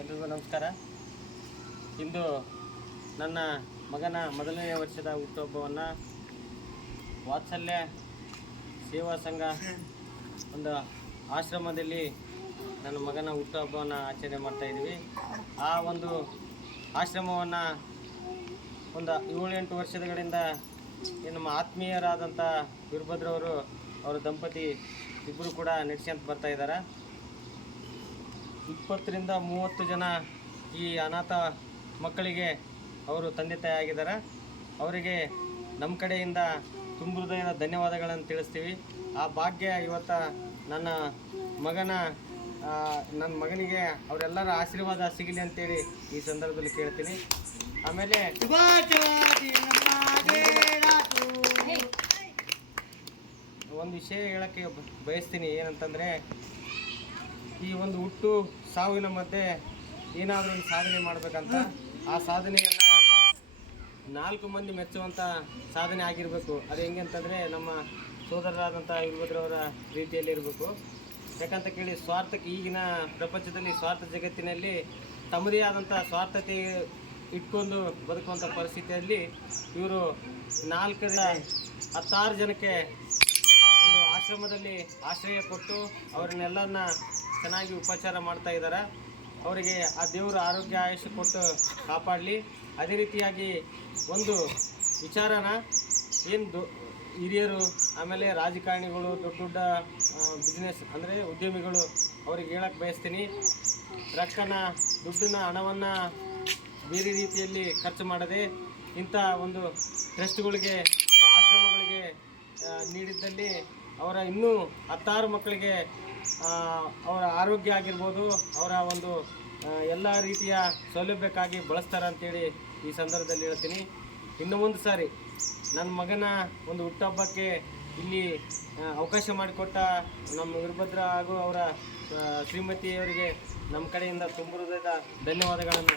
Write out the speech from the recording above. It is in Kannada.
ಎಲ್ರಿಗೂ ನಮಸ್ಕಾರ. ಇಂದು ನನ್ನ ಮಗನ ಮೊದಲನೇ ವರ್ಷದ ಹುಟ್ಟುಹಬ್ಬವನ್ನು ವಾತ್ಸಲ್ಯ ಸೇವಾ ಸಂಘ ಒಂದು ಆಶ್ರಮದಲ್ಲಿ ನನ್ನ ಮಗನ ಹುಟ್ಟುಹಬ್ಬವನ್ನು ಆಚರಣೆ ಮಾಡ್ತಾಯಿದ್ದೀವಿ. ಆ ಒಂದು ಆಶ್ರಮವನ್ನು ಒಂದು 7-8 ವರ್ಷಗಳಿಂದ ನಮ್ಮ ಆತ್ಮೀಯರಾದಂಥ ವೀರಭದ್ರವರು ಅವರ ದಂಪತಿ ಇಬ್ಬರು ಕೂಡ ನಡೆಸ್ಕೊಂತ ಬರ್ತಾಯಿದ್ದಾರೆ. 20ರಿಂದ 30 ಜನ ಈ ಅನಾಥ ಮಕ್ಕಳಿಗೆ ಅವರು ತಂದೆ ತಾಯಿ ಆಗಿದ್ದಾರೆ. ಅವರಿಗೆ ನಮ್ಮ ಕಡೆಯಿಂದ ತುಂಬ ಹೃದಯದ ಧನ್ಯವಾದಗಳನ್ನು ತಿಳಿಸ್ತೀವಿ. ಆ ಭಾಗ್ಯ ಇವತ್ತು ನನ್ನ ಮಗನಿಗೆ ಅವರೆಲ್ಲರ ಆಶೀರ್ವಾದ ಸಿಗಲಿ ಅಂತೇಳಿ ಈ ಸಂದರ್ಭದಲ್ಲಿ ಕೇಳ್ತೀನಿ. ಆಮೇಲೆ ಒಂದು ವಿಷಯ ಹೇಳೋಕ್ಕೆ ಬಯಸ್ತೀನಿ. ಏನಂತಂದರೆ, ಈ ಒಂದು ಹುಟ್ಟು ಸಾವಿನ ಮಧ್ಯೆ ಏನಾದರೂ ಒಂದು ಸಾಧನೆ ಮಾಡಬೇಕಂತ, ಆ ಸಾಧನೆಯನ್ನು 4 ಮಂದಿ ಮೆಚ್ಚುವಂಥ ಸಾಧನೆ ಆಗಿರಬೇಕು. ಅದು ಹೆಂಗೆ ಅಂತಂದರೆ, ನಮ್ಮ ಸೋದರರಾದಂಥ ವೀರಭದ್ರವರ ರೀತಿಯಲ್ಲಿ ಇರಬೇಕು. ಯಾಕಂತ ಕೇಳಿ, ಸ್ವಾರ್ಥಕ್ಕೆ ಈಗಿನ ಪ್ರಪಂಚದಲ್ಲಿ, ಸ್ವಾರ್ಥ ಜಗತ್ತಿನಲ್ಲಿ ತಮ್ಮದೇ ಆದಂಥ ಸ್ವಾರ್ಥತೆ ಇಟ್ಕೊಂಡು ಬದುಕುವಂಥ ಪರಿಸ್ಥಿತಿಯಲ್ಲಿ ಇವರು 4ರಿಂದ 16 ಜನಕ್ಕೆ ಒಂದು ಆಶ್ರಮದಲ್ಲಿ ಆಶ್ರಯ ಕೊಟ್ಟು ಅವರನ್ನೆಲ್ಲರನ್ನ ಚೆನ್ನಾಗಿ ಉಪಚಾರ ಮಾಡ್ತಾ ಇದ್ದಾರೆ. ಅವರಿಗೆ ಆ ದೇವರು ಆರೋಗ್ಯ ಆಯುಷ್ಯ ಕೊಟ್ಟು ಕಾಪಾಡಲಿ. ಅದೇ ರೀತಿಯಾಗಿ ಒಂದು ವಿಚಾರನ ಏನು ಹಿರಿಯರು, ಆಮೇಲೆ ರಾಜಕಾರಣಿಗಳು, ದೊಡ್ಡ ದೊಡ್ಡ ಬಿಸ್ನೆಸ್ ಅಂದರೆ ಉದ್ಯಮಿಗಳು ಅವ್ರಿಗೆ ಹೇಳಕ್ಕೆ ಬಯಸ್ತೀನಿ. ದುಡ್ಡನ್ನ ಹಣವನ್ನು ಬೇರೆ ರೀತಿಯಲ್ಲಿ ಖರ್ಚು ಮಾಡದೆ ಇಂಥ ಒಂದು ಟ್ರಸ್ಟ್ಗಳಿಗೆ, ಆಶ್ರಮಗಳಿಗೆ ನೀಡಿದ್ದಲ್ಲಿ ಅವರ ಇನ್ನೂ 16 ಮಕ್ಕಳಿಗೆ ಅವರ ಆರೋಗ್ಯ ಆಗಿರ್ಬೋದು, ಅವರ ಒಂದು ಎಲ್ಲ ರೀತಿಯ ಸೌಲಭ್ಯಕ್ಕಾಗಿ ಬಳಸ್ತಾರೆ ಅಂತೇಳಿ ಈ ಸಂದರ್ಭದಲ್ಲಿ ಹೇಳ್ತೀನಿ. ಇನ್ನು ಒಂದು ಸಾರಿ ನನ್ನ ಮಗನ ಒಂದು ಹುಟ್ಟುಹಬ್ಬಕ್ಕೆ ಇಲ್ಲಿ ಅವಕಾಶ ಮಾಡಿಕೊಟ್ಟ ನಮ್ಮ ವೀರಭದ್ರ ಹಾಗೂ ಅವರ ಶ್ರೀಮತಿಯವರಿಗೆ ನಮ್ಮ ಕಡೆಯಿಂದ ತುಂಬ ಹೃದಯದ ಧನ್ಯವಾದಗಳನ್ನು